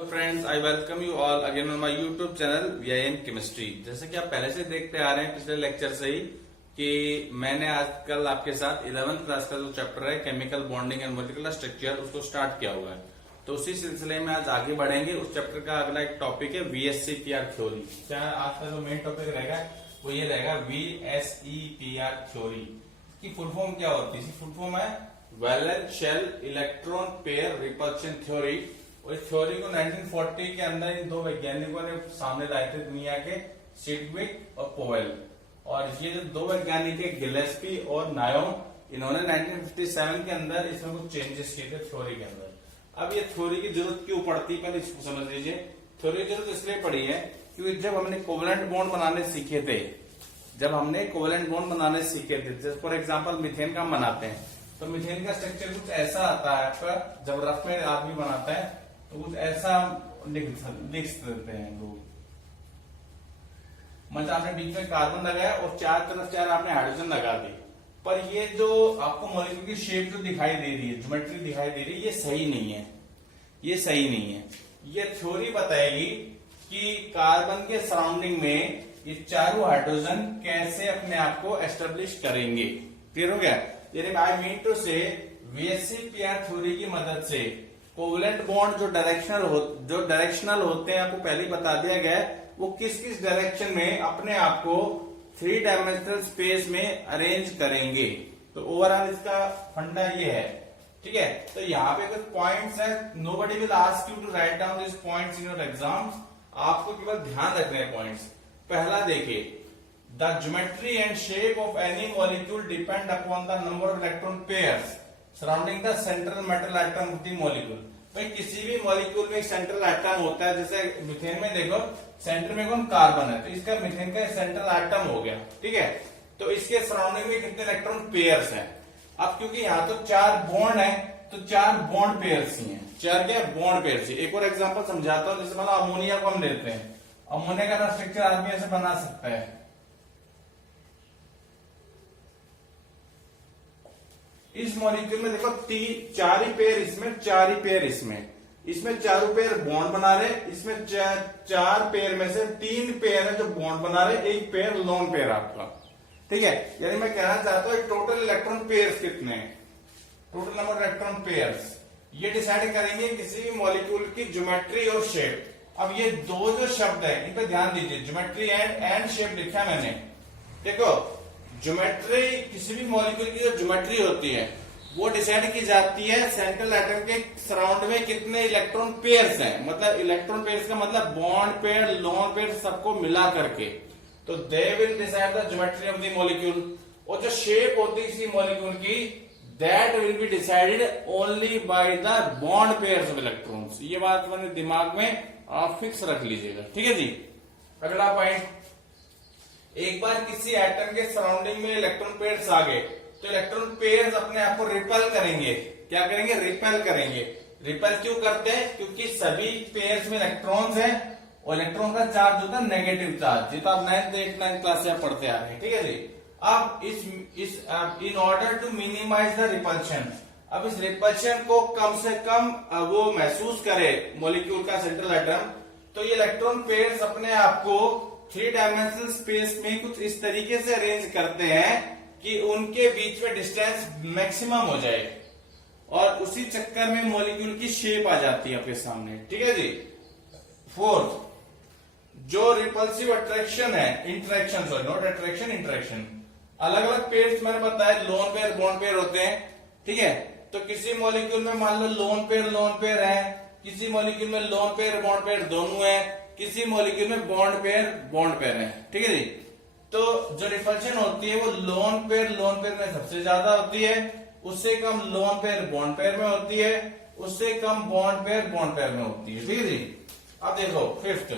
Friends, I welcome you all again on my YouTube channel VIN chemistry. जैसे कि आप पहले से देखते आ रहे हैं पिछले लेक्चर से ही कि मैंने आजकल आपके साथ 11th क्लास का जो चैप्टर है chemical bonding and molecular structure उसको स्टार्ट किया हुआ है। तो उसी सिलसिले में आज आगे बढ़ेंगे। उस चैप्टर का अगला एक टॉपिक है VSEPR थ्योरी। क्या आज का जो मेन टॉपिक रहेगा वो ये रहेगा VSEPR थ्योरी। इसकी फुल फॉर्म क्या होती है? इसकी फुल फॉर्म है valence shell electron pair repulsion theory. और इस थ्योरी को 1940 के अंदर इन दो वैज्ञानिकों ने सामने लाए थे दुनिया के, सिडविक और पोवेल। और ये जो दो वैज्ञानिक है गिलेस्पी और नायोम, इन्होंने 1957 के अंदर इसमें कुछ चेंजेस किए थे थ्योरी के अंदर। अब ये थ्योरी की जरूरत क्यों पड़ती है पहले इसको समझ लीजिए। थ्योरी की जरूरत इसलिए पड़ी है क्योंकि जब हमने कोवेलेंट बॉन्ड बनाने सीखे थे, जैसे फॉर एग्जाम्पल मिथेन का हम बनाते हैं, तो मिथेन का स्ट्रक्चर कुछ ऐसा आता है आपका। जब रफ में आदमी बनाता है तो कुछ ऐसा लिख देते हैं लोग। मतलब आपने बीच में कार्बन लगाया और चार तरफ चार आपने हाइड्रोजन लगा दी, पर ये जो आपको मॉलिक्यूल की शेप जो दिखाई दे रही है, ज्योमेट्री दिखाई दे रही है, ये सही नहीं है। ये थ्योरी बताएगी कि कार्बन के सराउंडिंग में ये चारों हाइड्रोजन कैसे अपने आप को एस्टेब्लिश करेंगे। क्लियर हो गया? यानी आई मीन टू से VSEPR थ्योरी की मदद से कोवेलेंट बॉन्ड जो डायरेक्शनल होते हैं, आपको पहले ही बता दिया गया है, वो किस किस डायरेक्शन में अपने आप को 3 डायमेंशनल स्पेस में अरेंज करेंगे। तो ओवरऑल इसका फंडा ये है। ठीक है, तो यहाँ पे कुछ पॉइंट्स है। Nobody will ask you to write down this points in your exams. आपको केवल ध्यान रखने हैं पॉइंट्स। पहला देखिए, the geometry and shape of any molecule depend upon the number of electron pairs surrounding the central metal item of the molecule. भाई किसी भी मॉलिक्यूल में एक सेंट्रल आइटम होता है। जैसे मिथेन में देखो सेंटर में कौन? कार्बन है, तो इसका मिथेन का सेंट्रल आइटम हो गया। ठीक है, तो इसके सराउंडिंग में कितने इलेक्ट्रॉन पेयर्स हैं? अब क्योंकि यहाँ तो 4 बॉन्ड है, तो 4 बॉन्ड पेयर्स ही हैं। 4 क्या? बॉन्ड पेयर्स ही। एक और एग्जाम्पल समझाता हूँ। जैसे मतलब अमोनिया को हम लेते हैं, अमोनिया का स्ट्रक्चर आदमी ऐसे बना सकता है। इस मॉलिक्यूल में देखो 4 ही पेयर इसमें, 4 ही पेयर इसमें चारों पेयर बॉन्ड बना रहे। इसमें 4 पेयर में से 3 पेयर है जो बॉन्ड बना रहे, एक पेयर लोन पेयर आपका। ठीक है, यानी मैं कहना चाहता हूं टोटल इलेक्ट्रॉन पेयर्स कितने हैं, टोटल नंबर इलेक्ट्रॉन पेयर्स, ये डिसाइड करेंगे किसी भी मॉलिक्यूल की ज्योमेट्री और शेप। अब ये दो जो शब्द है इन पर ध्यान दीजिए। ज्योमेट्री एंड शेप लिखा मैंने। देखो ज्योमेट्री, किसी भी मॉलिक्यूल की जो ज्योमेट्री होती है वो डिसाइड की जाती है सेंट्रल एटम के सराउंड में कितने इलेक्ट्रॉन पेयर्स हैं। मतलब इलेक्ट्रॉन पेयर्स का मतलब बॉन्ड पेयर, लोन पेयर सबको मिला करके। तो they will decide the geometry of the molecule. और जो शेप होती है किसी मॉलिक्यूल की, that will be decided only by the bond pairs of electrons. ये बात मैंने दिमाग में आप फिक्स रख लीजिएगा। ठीक है जी। अगला पॉइंट, एक बार किसी एटम के सराउंडिंग में इलेक्ट्रॉन पेयर्स आ गए तो इलेक्ट्रॉन पेयर्स अपने आप को रिपेल करेंगे। क्या करेंगे? रिपेल करेंगे। रिपेल क्यों करते हैं? क्योंकि सभी पेयर्स में इलेक्ट्रॉन्स हैं और इलेक्ट्रॉन का चार्ज होता है नेगेटिव चार्ज। ये तो आप 9th क्लास से पढ़ते आ रहे हैं। ठीक है जी। अब in order to minimise the repulsion, अब इस रिपल्शन को कम से कम वो महसूस करे मॉलिक्यूल का सेंट्रल एटम, तो ये इलेक्ट्रॉन पेयर्स अपने आप को 3 डायमेंशनल स्पेस में कुछ इस तरीके से अरेंज करते हैं कि उनके बीच में डिस्टेंस मैक्सिमम हो जाए और उसी चक्कर में मॉलिक्यूल की शेप आ जाती है आपके सामने। ठीक है जी। 4th, जो रिपल्सिव अट्रैक्शन है, interaction, sorry not attraction, interaction. अलग अलग पेयर्स मैंने बताया, लोन पेयर, बॉन्ड पेयर होते हैं। ठीक है, तो किसी मॉलिक्यूल में मान लो लोन पेयर है, किसी मॉलिक्यूल में लोन पेयर बॉन्ड पेयर दोनों है, किसी मॉलिक्यूल में बॉन्ड पेयर है। ठीक है जी। तो जो रिपल्शन होती है वो लोन पेयर में सबसे ज्यादा होती है, उससे कम लोन पेयर बॉन्ड पेयर में होती है, उससे कम बॉन्ड पेयर में होती है। ठीक है जी। अब देखो 5th,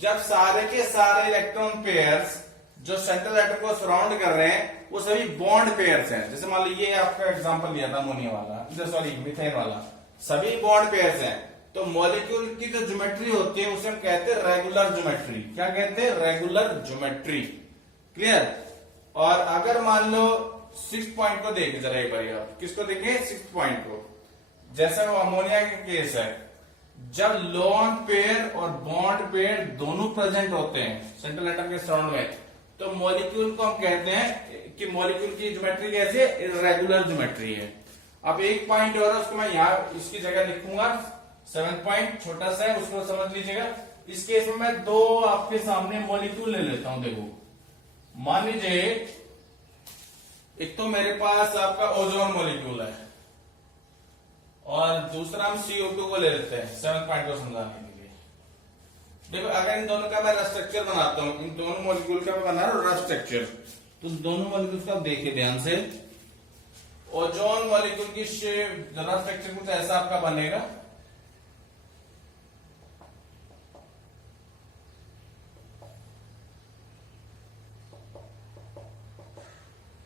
जब सारे के सारे इलेक्ट्रॉन पेयर्स जो सेंट्रल एटम को सराउंड कर रहे हैं वो सभी बॉन्ड पेयर्स हैं। जैसे मान लो ये आपका एग्जांपल लिया था अमोनिया वाला, सॉरी मिथेन वाला, सभी बॉन्ड पेयर्स हैं। तो मॉलिक्यूल की जो ज्योमेट्री होती है उसे हम कहते हैं रेगुलर ज्योमेट्री। क्या कहते हैं? Regular geometry. क्लियर? और अगर मान लो 6th पॉइंट को देखें जरा एक बार, आप किसको देखें? 6th पॉइंट को। जैसे वो अमोनिया का केस है, जब लोन पेयर और बॉन्ड पेयर दोनों प्रेजेंट होते हैं सेंट्रल एटम के सराउंड में, तो मॉलिक्यूल को हम कहते हैं कि मॉलिक्यूल की ज्योमेट्री कैसी है, इर्रेगुलर ज्योमेट्री है। अब एक पॉइंट और है, उसको मैं यहाँ इसकी जगह लिखूंगा 7 पॉइंट, छोटा सा है, उसको समझ लीजिएगा। इस केस में मैं दो आपके सामने मॉलिक्यूल ले लेता हूं। देखो मान लीजिए एक तो मेरे पास आपका ओजोन मॉलिक्यूल है और दूसरा हम CO2 को ले लेते हैं 7 पॉइंट को समझाने के लिए। देखो अगर इन दोनों का मैं रफ स्ट्रक्चर बनाता हूं, इन दोनों मॉलिक्यूल का मैं बना रहा हूं रफ स्ट्रक्चर, तो दोनों मॉलिक्यूल का देखिए ध्यान से। ओजोन मॉलिक्यूल की शेप रफ स्ट्रक्चर कुछ ऐसा आपका बनेगा,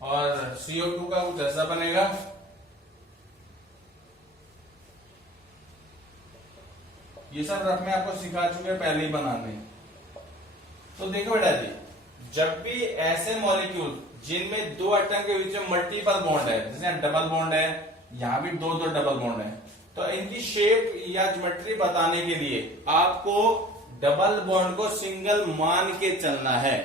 और CO2 का कुछ ऐसा बनेगा। ये सब रफ में आपको सिखा चुके हैं पहले ही बनाने। तो देखो बेटा जी, जब भी ऐसे मॉलिक्यूल जिनमें दो एटम के बीच में मल्टीपल बॉन्ड है, जैसे डबल बॉन्ड है, यहां भी दो दो डबल बॉन्ड है, तो इनकी शेप या ज्योमेट्री बताने के लिए आपको डबल बॉन्ड को सिंगल मान के चलना है।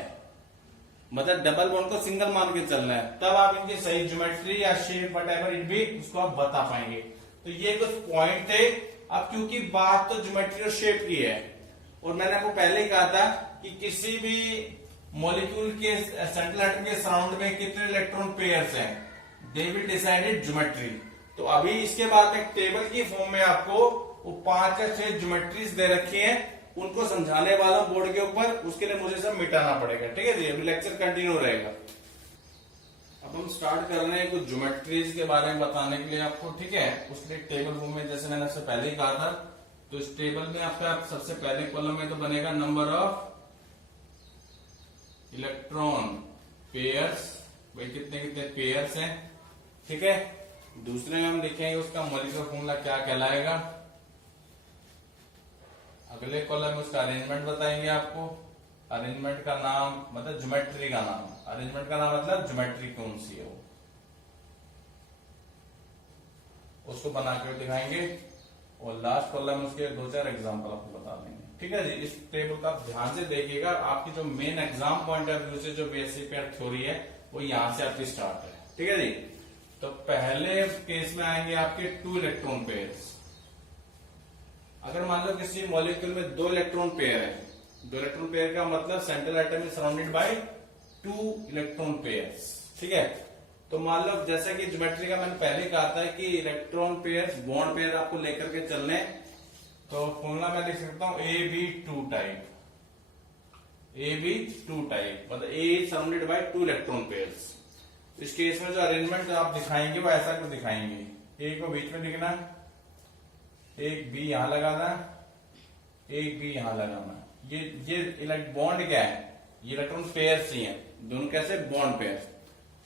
मतलब डबल बॉन्ड को सिंगल मान के चलना है, तब आप इनकी सही ज्योमेट्री या शेप वटेवर इट भी उसको आप बता पाएंगे। तो ये कुछ पॉइंट थे। अब क्योंकि बात तो ज्योमेट्री और शेप की है, और मैंने आपको पहले ही कहा था कि किसी भी मॉलिक्यूल के सेंट्रल एटम के सराउंड में कितने इलेक्ट्रॉन पेयर्स हैं, दे विल डिसाइडेड ज्योमेट्री। तो अभी इसके बाद में टेबल की फॉर्म में आपको वो 5 या 6 ज्योमेट्रीज दे रखी हैं, उनको समझाने वाला बोर्ड के ऊपर, उसके लिए मुझे सब मिटाना पड़ेगा। ठीक है जी, अभी लेक्चर कंटिन्यू रहेगा। अब हम स्टार्ट कर रहे हैं कुछ ज्योमेट्रीज के बारे में बताने के लिए आपको। ठीक है, उसके लिए टेबल फॉर्म में जैसे मैंने आपसे पहले ही कहा था, तो इस टेबल में आपका सबसे पहले कॉलम में तो बनेगा नंबर ऑफ इलेक्ट्रॉन पेयर्स, भाई कितने कितने पेयर्स हैं। ठीक है, दूसरे में हम लिखेंगे उसका मॉलिक्यूलर फॉर्मूला क्या कहलाएगा। अगले कॉलम में उसका अरेंजमेंट बताएंगे आपको, अरेंजमेंट का नाम मतलब ज्योमेट्री का नाम, अरेंजमेंट का नाम मतलब ज्योमेट्री कौन सी है वो, उसको बना के दिखाएंगे, और लास्ट कॉलम में उसके 2-4 एग्जांपल आपको बता देंगे। ठीक है जी, इस टेबल का आप ध्यान से देखिएगा। आपकी जो main exam point of view से जो बेसिक पेयर थ्योरी है वो यहां से आपकी स्टार्ट है। ठीक है जी, तो पहले केस में आएंगे आपके 2 इलेक्ट्रॉन पेयर्स। अगर मान लो किसी मॉलिक्यूल में 2 इलेक्ट्रॉन पेयर है, 2 इलेक्ट्रॉन पेयर का मतलब central atom is surrounded by 2 electron pairs. ठीक है, तो मान लो जैसे कि ज्योमेट्री का मैंने पहले कहा था कि इलेक्ट्रॉन पेयर्स बॉन्ड पेयर आपको लेकर के चलने, तो फॉर्मूला मैं लिख सकता हूं AB2 टाइप, AB2 टाइप मतलब A surrounded by 2 electron pairs. इस केस में जो अरेंजमेंट आप दिखाएंगे वो ऐसा कुछ दिखाएंगे, A को बीच में लिखना, एक बी यहां लगाना, एक बी यहां लगाना। ये बॉन्ड क्या है, ये इलेक्ट्रॉन पेयर्स ही हैं, दोनों कैसे बॉन्ड पेयर्स।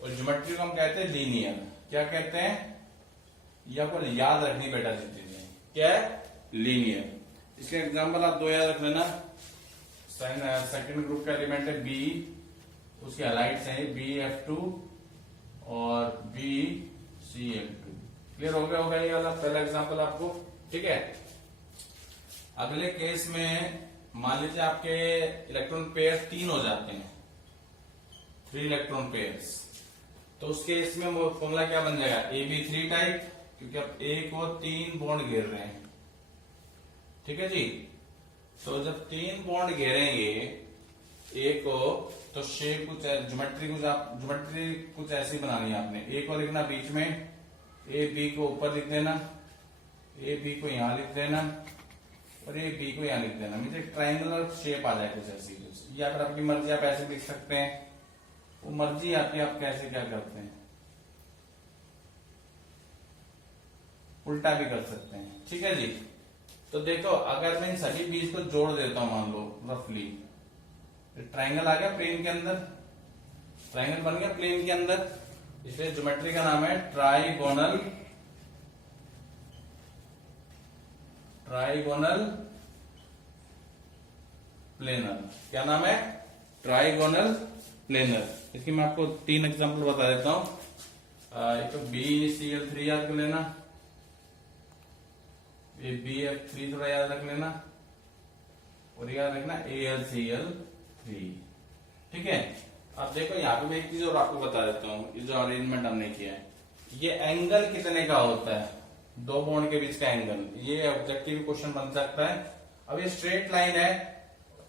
और ज्योमेट्री को हम कहते हैं लीनियर। क्या कहते हैं, ये आपको याद रखनी बेटा जी चीजें, क्या है लीनियर। इसके एग्जांपल आप 2 याद रख लेना। सेकंड ग्रुप का एलिमेंट है बी, उसके हाइलाइट्स हैं BF2 और BCl2। क्लियर हो गया होगा ये वाला पहला एग्जांपल आपको। ठीक है, अगले केस में मान लीजिए आपके इलेक्ट्रॉन पेयर 3 हो जाते हैं, 3 इलेक्ट्रॉन पेयर्स, तो उस केस में वो फॉर्मूला क्या बन जाएगा AB3 टाइप, क्योंकि अब A को 3 बॉन्ड घेर रहे हैं। ठीक है जी, तो जब 3 बॉन्ड घेरेंगे A को, तो शेप कुछ ज्योमेट्री कुछ ऐसी बनानी है आपने। A को लिखना बीच में, AB को ऊपर लिख देना, AB को यहां लिख देना, और AB को यहां लिख देना। मुझे ट्रायंगुलर शेप आ जाए कुछ ऐसी कुछ, या फिर आपकी मर्जी आप ऐसे लिख सकते हैं, वो मर्जी आपकी, आप कैसे क्या करते हैं, उल्टा भी कर सकते हैं। ठीक है जी, तो देखो अगर मैं इन सभी बीज को जोड़ देता हूं, मान लो रफली ट्रायंगल आ गया प्लेन के अंदर, ट्रायंगल बन गया प्लेन के अंदर, इसलिए ज्योमेट्री का नाम है ट्राइगोनल प्लेनर। क्या नाम है, ट्राइगोनल प्लेनर। इसकी मैं आपको 3 एग्जांपल बता देता हूं। एक तो BCl3 याद कर लेना, ये BF3 थोड़ा याद रख लेना, और याद रखना AlCl3। ठीक है। अब देखो यहाँ पे मैं एक चीज और आपको बता देता हूँ, ये जो अरेंजमेंट हमने किया है, ये एंगल कितने का होता है, दो बॉन्ड के बीच का एंगल, ये ऑब्जेक्टिव क्वेश्चन बन सकता है। अब ये स्ट्रेट लाइन है,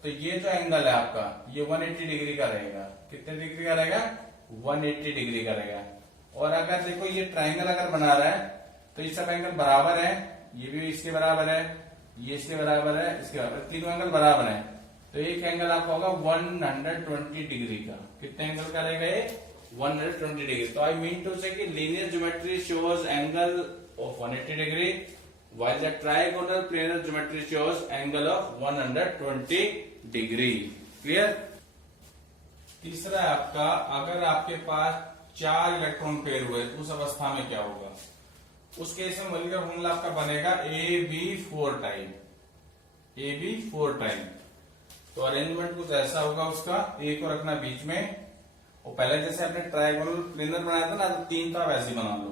तो ये जो एंगल है आपका, ये 180 डिग्री का रहेगा। कितने डिग्री का रहेगा? 180 डिग्री का रहेगा। और अगर देखो ये ट्राइंगल अगर बना रहा है, तो ये सब एंगल बराबर है, ये भी इसके बराबर है, ये इसके बराबर है, इसके बराबर, तीनों एंगल बराबर है। तो एक एंगल आपका होगा 120 डिग्री का। कितने एंगल का रहेगा ये? 120 डिग्री। तो आई मीन टू से कि linear geometry shows angle of 180 degree, while the trigonal planar geometry shows angle of 120 degree. Clear? तीसरा है आपका, अगर आपके पास 4 इलेक्ट्रॉन पेयर हुए उस अवस्था में क्या होगा? उस केस में मोलिकुलर फॉर्मूला आपका बनेगा AB4 टाइप, AB4 टाइप। तो अरेंजमेंट कुछ ऐसा होगा उसका, ए को रखना बीच में, और पहले जैसे आपने ट्राइगोनल प्लेनर बनाया था ना, तो 3 था, वैसे बना लो,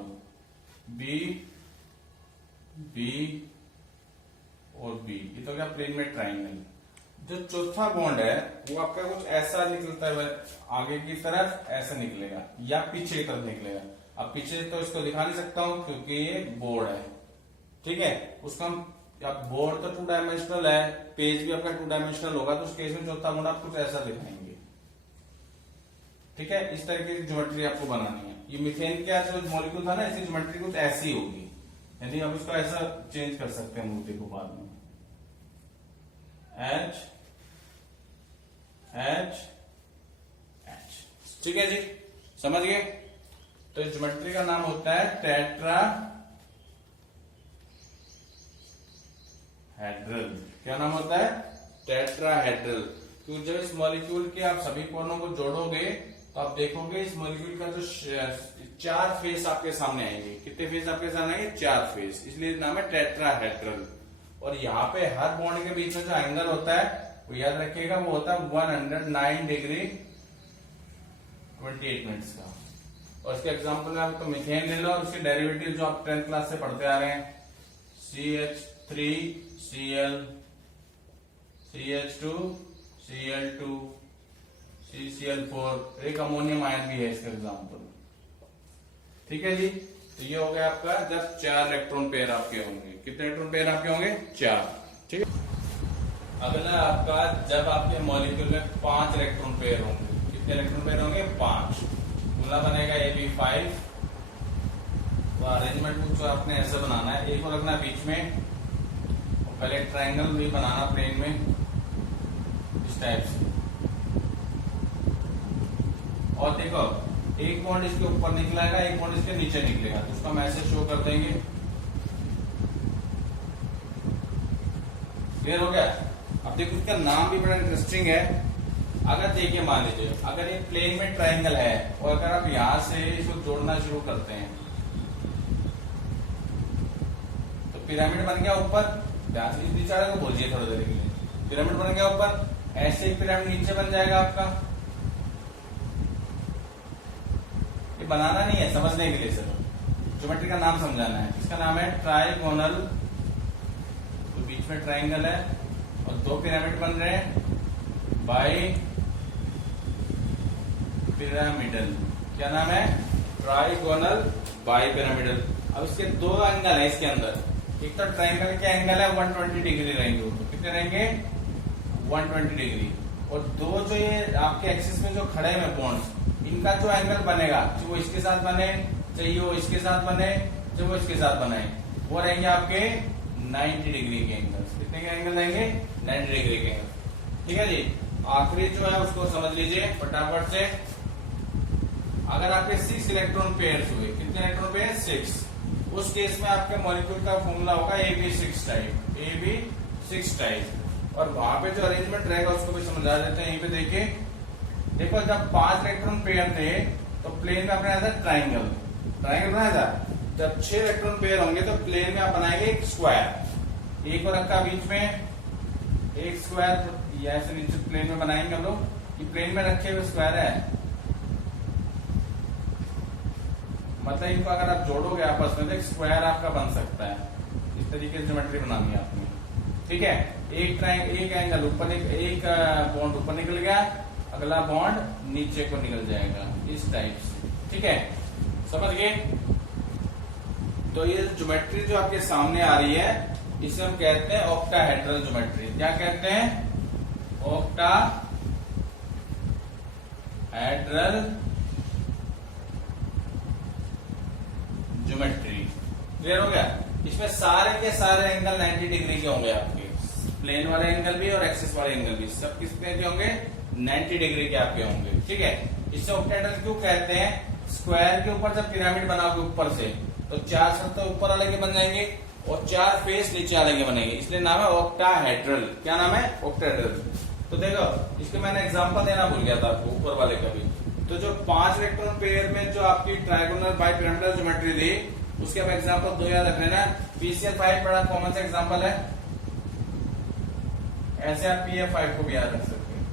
बी बी और बी, ये तो क्या प्लेन में ट्राइंगल। जो चौथा बॉन्ड है वो आपका कुछ ऐसा निकलता है, आगे की तरफ ऐसा निकलेगा या पीछे की तरफ निकलेगा। अब पीछे तो इसको दिखा नहीं सकता हूं क्योंकि ये बोर्ड है। ठीक है, उसका अब बोर्ड तो 2 डायमेंशनल है, पेज भी आपका 2 डायमेंशनल होगा, तो उस केस में चौथा बॉन्ड आप कुछ ऐसा दिखाएंगे। ठीक है, इस तरीके की ज्योमेट्री आपको बनानी है। ये मीथेन का जो मॉलिक्यूल था ना, इसकी ज्योमेट्री कुछ ऐसी होगी, यानी अब इसको ऐसा चेंज कर सकते हैं मूर्ति को बाद में, H H H। ठीक है जी, समझ गए? तो इस ज्योमेट्री का नाम होता है टेट्राहेड्रल। क्या नाम होता है? टेट्राहेड्रल। क्योंकि जब इस मॉलिक्यूल के आप सभी कोनों को जोड़ोगे तो आप देखोगे इस मॉलिक्यूल का जो 4 फेस आपके सामने आएंगे। कितने फेस आपके सामने आएंगे? 4 फेस, इसलिए नाम है टेट्राहेड्रल। और यहाँ पे हर बॉन्ड के बीच में जो एंगल होता है वो याद रखिएगा, वो होता है 109 डिग्री 28 मिनट्स का। और इसके एग्जाम्पल में आपको मीथेन ले लो, और उसके डेरिवेटिव जो आप 10th क्लास से पढ़ते आ रहे हैं, CH3Cl, CH2, Cl2, CCl4, एक अमोनियम आयन भी है इसका एग्जाम्पल। ठीक है जी, तो ये हो गया आपका जब 4 इलेक्ट्रॉन पेयर आपके होंगे। कितने इलेक्ट्रॉन पेयर आपके होंगे? 4। ठीक है, अगला आपका जब आपके मॉलिक्यूल में 5 इलेक्ट्रॉन पेयर होंगे। कितने इलेक्ट्रॉन पेयर होंगे? 5। फॉर्मूला बनेगा AB5। तो अरेंजमेंट कुछ आपने ऐसे बनाना है, एक को रखना बीच में, और पहले ट्रायंगल भी बनाना प्लेन में इस टाइप से। और देखो एक बॉन्ड इसके ऊपर निकलेगा, एक बॉन्ड इसके नीचे निकलेगा, तो उसका मैसेज शो कर देंगे। क्लियर हो गया? अब देखो इसका नाम भी बड़ा इंटरेस्टिंग है। अगर देखिए, मान लीजिए अगर एक प्लेन में ट्रायंगल है और अगर आप यहां से इसको जोड़ना शुरू करते हैं तो पिरामिड बन गया ऊपर। इस बिचारे को बोलिए थोड़ी देर के लिए, पिरामिड बन गया ऊपर, ऐसे एक पिरामिड नीचे बन जाएगा आपका। ये बनाना नहीं है, समझने के लिए सिर्फ ज्योमेट्री का नाम समझाना है। इसका नाम है ट्राइगोनल। तो बीच में ट्रायंगल है और 2 पिरामिड बन रहे हैं बाई पिरामिडल। क्या नाम है? Trigonal bi pyramidal. अब इसके 2 एंगल है इसके अंदर, एक तो ट्रायंगल के एंगल है 120 डिग्री रहेंगे। तो कितने रहेंगे? 120 डिग्री। और 2 जो ये आपके एक्सिस में जो खड़े हैं बॉन्ड्स, इनका जो एंगल बनेगा, चाहे वो इसके साथ बने, चाहे वो इसके साथ बने, चाहे वो इसके साथ बने, वो रहेंगे आपके 90 डिग्री के एंगल। कितने के एंगल रहेंगे? 90 डिग्री के एंगल। ठीक है जी, आखिरी जो है उसको समझ लीजिए फटाफट से। अगर आपके 6 इलेक्ट्रॉन पेयर्स हुए, कितने इलेक्ट्रॉन पेयर? 6। उस केस में आपके मॉलिक्यूल का फॉर्मूला होगा AB6 टाइप, AB6 टाइप। और वहां पे जो अरेंजमेंट रहेगा उसको भी समझा देते हैं। यहीं पे देखिए, देखो जब 5 इलेक्ट्रॉन पेयर थे तो प्लेन में आपने बनाया था ट्राइंगल, ट्राइंगल बनाया था। जब 6 इलेक्ट्रॉन पेयर होंगे तो प्लेन में आप बनाएंगे एक स्क्वायर, एक को रखा बीच में, एक स्क्वायर ऐसे नीचे प्लेन में बनाएंगे हम लोग। ये प्लेन में रखे हुए स्क्वायर है, मतलब इनको अगर आप जोड़ोगे आपस में तो एक स्क्वायर आपका बन सकता है। इस तरीके से ज्योमेट्री बनानी है आपने। ठीक है, एक एंगल ऊपर एक बॉन्ड ऊपर निकल गया, अगला बॉन्ड नीचे को निकल जाएगा इस टाइप से। ठीक है, समझ गए? तो ये ज्योमेट्री जो आपके सामने आ रही है इसे हम कहते हैं ऑक्टाहेड्रल ज्योमेट्री। क्या कहते हैं? Octahedral geometry. क्लियर हो गया? इसमें सारे के सारे एंगल 90 डिग्री के होंगे आपके, प्लेन वाले एंगल भी और एक्सिस वाले एंगल भी, सब किसके के होंगे? 90 डिग्री के आपके होंगे। ठीक है, इसे ऑक्टाहेड्रल क्यों कहते हैं? स्क्वायर के ऊपर जब पिरामिड बनाओगे ऊपर से तो 4 छत ऊपर वाले के बन जाएंगे और 4 फेस नीचे वाले के बनेंगे, इसलिए नाम है ऑक्टाहेड्रल। क्या नाम है? ऑक्टाहेड्रल। तो देखो, इसके मैंने एग्जांपल देना भूल गया था आपको ऊपर वाले का भी। तो जो 5 इलेक्ट्रॉन पेयर में जो आपकी ट्रायगोनल बाइपिरामिडल ज्योमेट्री थी उसके अब एग्जांपल 2 याद रख लेना। PCl5 बड़ा कॉमन सा एग्जांपल है, ऐसे आप PF5 को भी याद रख सकते हैं।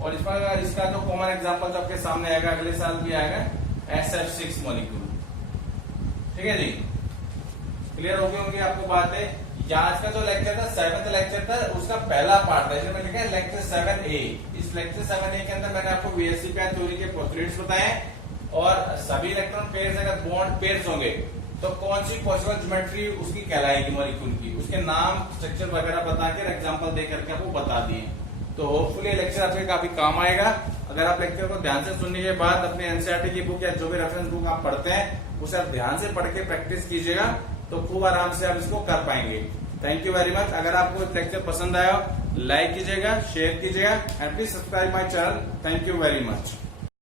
और इसका जो कॉमन एग्जांपल जो आपके सामने आएगा अगले साल भी आएगा, SF6 मॉलिक्यूल। ठीक है जी, क्लियर हो गई होंगी आपको बातें। आज का जो लेक्चर था 7th लेक्चर था, उसका पहला पार्ट था, इसमें लिखा है लेक्चर 7A। इस लेक्चर 7A के अंदर मैंने आपको VSC पेयर थ्योरी के पोस्टुलेट्स बताए और सभी इलेक्ट्रॉन पेयर्स अगर बॉन्ड पेयर्स होंगे तो कौन सी पॉसिबल ज्योमेट्री उसकी कहलाएगी मॉलिक्यूल की, उसके नाम स्ट्रक्चर वगैरह बता के एग्जांपल दे करके आपको बता दिए। तो होपफुली लेक्चर आपके काफी काम आएगा। अगर आप लेक्चर को ध्यान से सुनने के बाद अपने एनसीईआरटी की बुक या जो भी रेफरेंस बुक आप पढ़ते हैं उसे आप ध्यान से पढ़ के प्रैक्टिस कीजिएगा तो खूब आराम से आप इसको कर पाएंगे। Thank you very much. अगर आपको लेक्चर पसंद आया लाइक कीजिएगा, शेयर कीजिएगा and please subscribe my channel. Thank you very much.